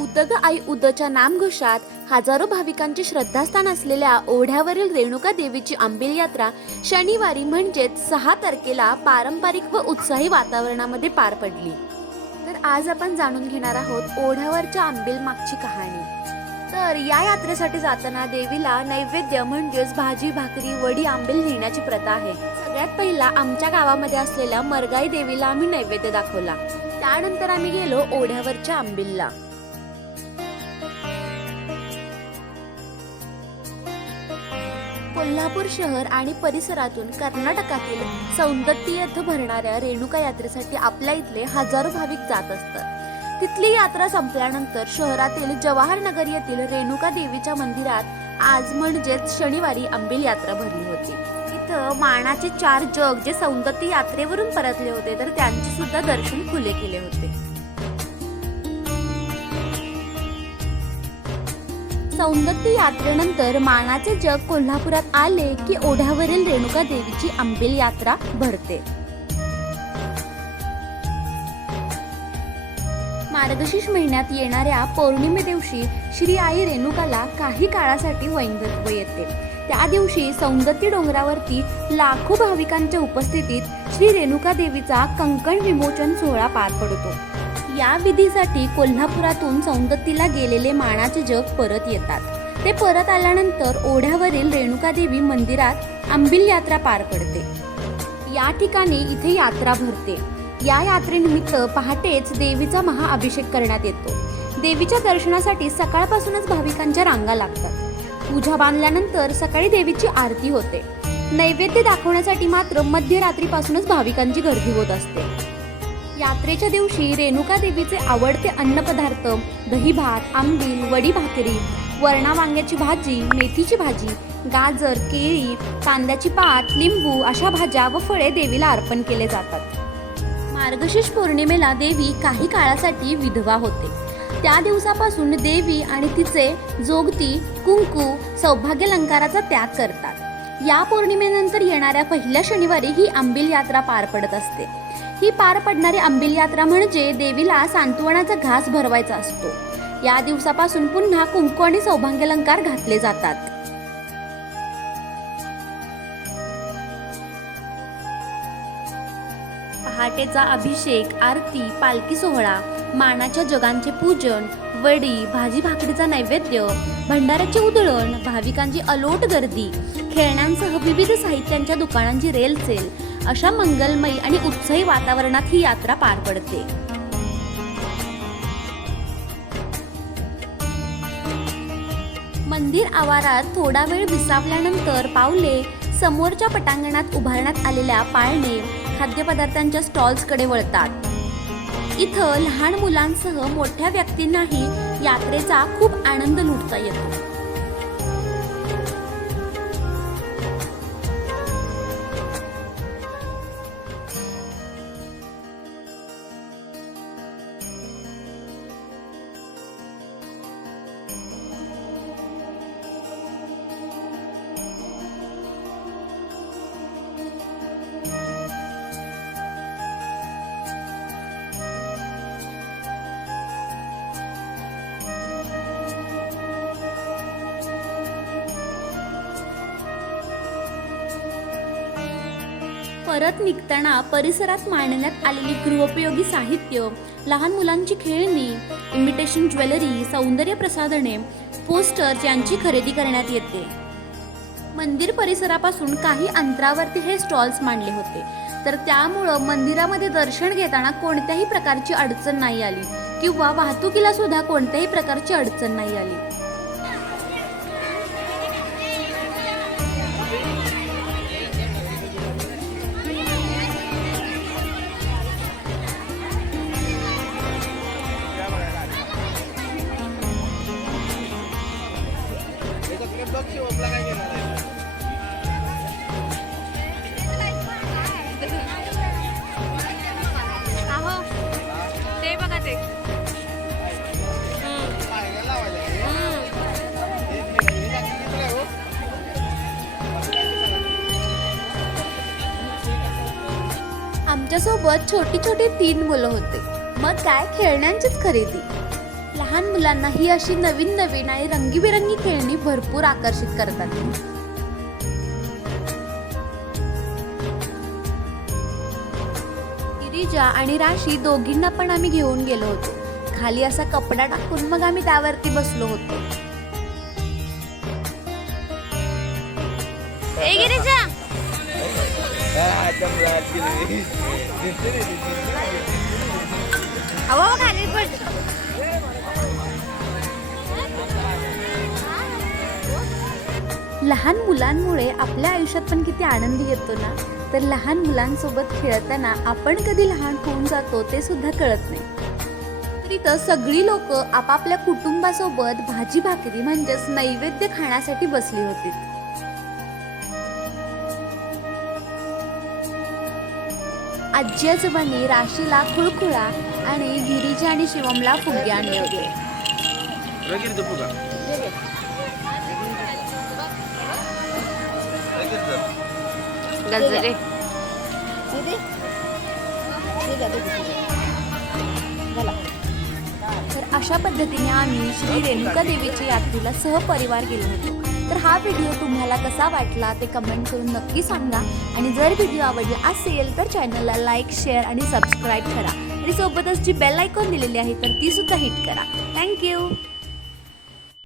उदग आई उदच्या नामघोषात हजारो भाविकांचे श्रद्धास्थान असलेल्या ओढ्यावरील रेणुका देवीची आंबील यात्रा शनिवारी म्हणजेच सहा तारखेला पारंपरिक व उत्साही वातावरणामध्ये पार पडली. तर आज आपण जाणून घेणार आहोत ओढ्यावरच्या आंबील मागची कहाणी. तर या यात्रेसाठी जाताना देवीला नैवेद्य म्हणजेच भाजी भाकरी वडी आंबील नेण्याची प्रथा आहे. सगळ्यात पहिला आमच्या गावामध्ये असलेल्या मरगाई देवीला आम्ही नैवेद्य दाखवला. त्यानंतर आम्ही गेलो ओढ्यावरच्या आंबीलला कोल्हापूर शहर आणि परिसरातून कर्नाटकातील सौंदत्ती भरणाऱ्या रेणुका यात्रेसाठी आपल्या इथले हजारो भाविक जात असतात. तिथली यात्रा संपल्यानंतर शहरातील जवाहरनगर येथील रेणुका देवीच्या मंदिरात आज म्हणजेच शनिवारी अंबिल यात्रा भरली होती. इथं मानाचे चार जग जे सौंदत्ती यात्रेवरून परतले होते तर त्यांचे सुद्धा दर्शन खुले केले होते. सौंदत्ती यात्रेनंतर मानाचे जग कोल्हापुरात आले की ओढ्यावरील रेणुका देवीची आंबेल यात्रा भरते. मार्गशीर्ष महिन्यात येणाऱ्या पौर्णिमे दिवशी श्री आई रेणुकाला काही काळासाठी वैंगत्व येते. त्या दिवशी सौंदत्ती डोंगरावरती लाखो भाविकांच्या उपस्थितीत श्री रेणुका देवीचा कंकण विमोचन सोहळा पार पडतो. या विधीसाठी कोल्हापुरातून सौंदतीला गेलेले मानाचे जग परत येतात. ते परत आल्यानंतर ओढ्यावरील रेणुकादेवी मंदिरात आंबिल यात्रा पार पडते. या ठिकाणी इथे यात्रा भरते. या यात्रेनिमित्त पहाटेच देवीचा महाअभिषेक करण्यात येतो. देवीच्या दर्शनासाठी सकाळपासूनच भाविकांच्या रांगा लागतात. पूजा बांधल्यानंतर सकाळी देवीची आरती होते. नैवेद्य दाखवण्यासाठी मात्र मध्यरात्रीपासूनच भाविकांची गर्दी होत असते. यात्रेच्या दिवशी रेणुका देवीचे आवडते अन्नपदार्थ दही भात आंबील वडी भाकरी वरणा वांग्याची भाजी मेथीची भाजी गाजर केळी कांद्याची पात लिंबू अशा भाज्या व फळे देवीला अर्पण केले जातात. मार्गशीर्ष पौर्णिमेला देवी काही काळासाठी विधवा होते. त्या दिवसापासून देवी आणि तिचे जोगती कुंकू सौभाग्य अलंकाराचा त्याग करतात. या पौर्णिमेनंतर येणाऱ्या पहिल्या शनिवारी ही आंबील यात्रा पार पडत असते. ही पार पडणारी अंबिल यात्रा म्हणजे देवीला सांत्वनाचा घास भरवायचा असतो. या दिवसापासून पुन्हा कुंकू आणि सौभाग्यलंकार घातले जातात. पहाटेचा अभिषेक आरती पालखी सोहळा मानाच्या जगांचे पूजन वडी भाजी भाकरीचा नैवेद्य भंडाऱ्याचे उधळण भाविकांची अलोट गर्दी खेळण्यांसह विविध साहित्यांच्या दुकानांची रेलचेल अशा मंगलमयी आणि उत्साही वातावरणात ही यात्रा पार पडते. मंदिर आवारात थोडा वेळ विसावल्यानंतर पावले समोरच्या पटांगणात उभारण्यात आलेल्या पाळणे खाद्यपदार्थांच्या स्टॉल्सकडे वळतात. इथं लहान मुलांसह मोठ्या व्यक्तींनाही यात्रेचा खूप आनंद लुटता येतो. परत निघताना परिसरात मांडण्यात आलेली गृहोपयोगी साहित्य लहान मुलांची खेळणी इमिटेशन ज्वेलरी सौंदर्य प्रसाधने पोस्टर्स यांची खरेदी करण्यात येते. मंदिर परिसरापासून काही अंतरावरती हे स्टॉल्स मांडले होते. तर त्यामुळं मंदिरामध्ये दर्शन घेताना कोणत्याही प्रकारची अडचण नाही आली. किंवा वाहतुकीला सुद्धा कोणत्याही प्रकारची अडचण नाही आली. आमच्यासोबत छोटी छोटी तीन मुलं होते. मग काय? खेळण्यांचीच खरेदी. लहान मुलांना ही अशी नवीन नवीन आणि रंगीबेरंगी खेळणी भरपूर आकर्षित करतात. गिरिजा आणि राशी दोघींना पण आम्ही घेऊन गेलो होतो. खाली असा कपडा टाकून मग आम्ही त्यावरती बसलो होतो. अहो खाली पड लहान मुलांमुळे आपल्या आयुष्यात पण किती आनंद येतो ना? तर लहान मुलांसोबत खेळताना आपण कधी लहान होऊन जातो ते सुद्धा कळत नाही. तर सगळी लोक आपापल्या कुटुंबासोबत भाजी भाकरी म्हणजेच नैवेद्य खाण्यासाठी बसली होती आजी आजोबांनी राशीला खुळखुळा आणि गिरीजा आणि शिवमला फुगे. आणले होते तर अशा पद्धतीने आम्ही श्री रेणुका देवीच्या यात्रेला सहपरिवार गेलो होतो. तर हा व्हिडिओ तुम्हाला कसा वाटला ते कमेंट करून नक्की सांगा. आणि जर व्हिडिओ आवडला असेल तर चॅनलला लाईक शेअर आणि सबस्क्राईब करा. आणि सोबतच जी बेल आयकॉन दिलेली आहे तर ती सुद्धा हिट करा. थँक्यू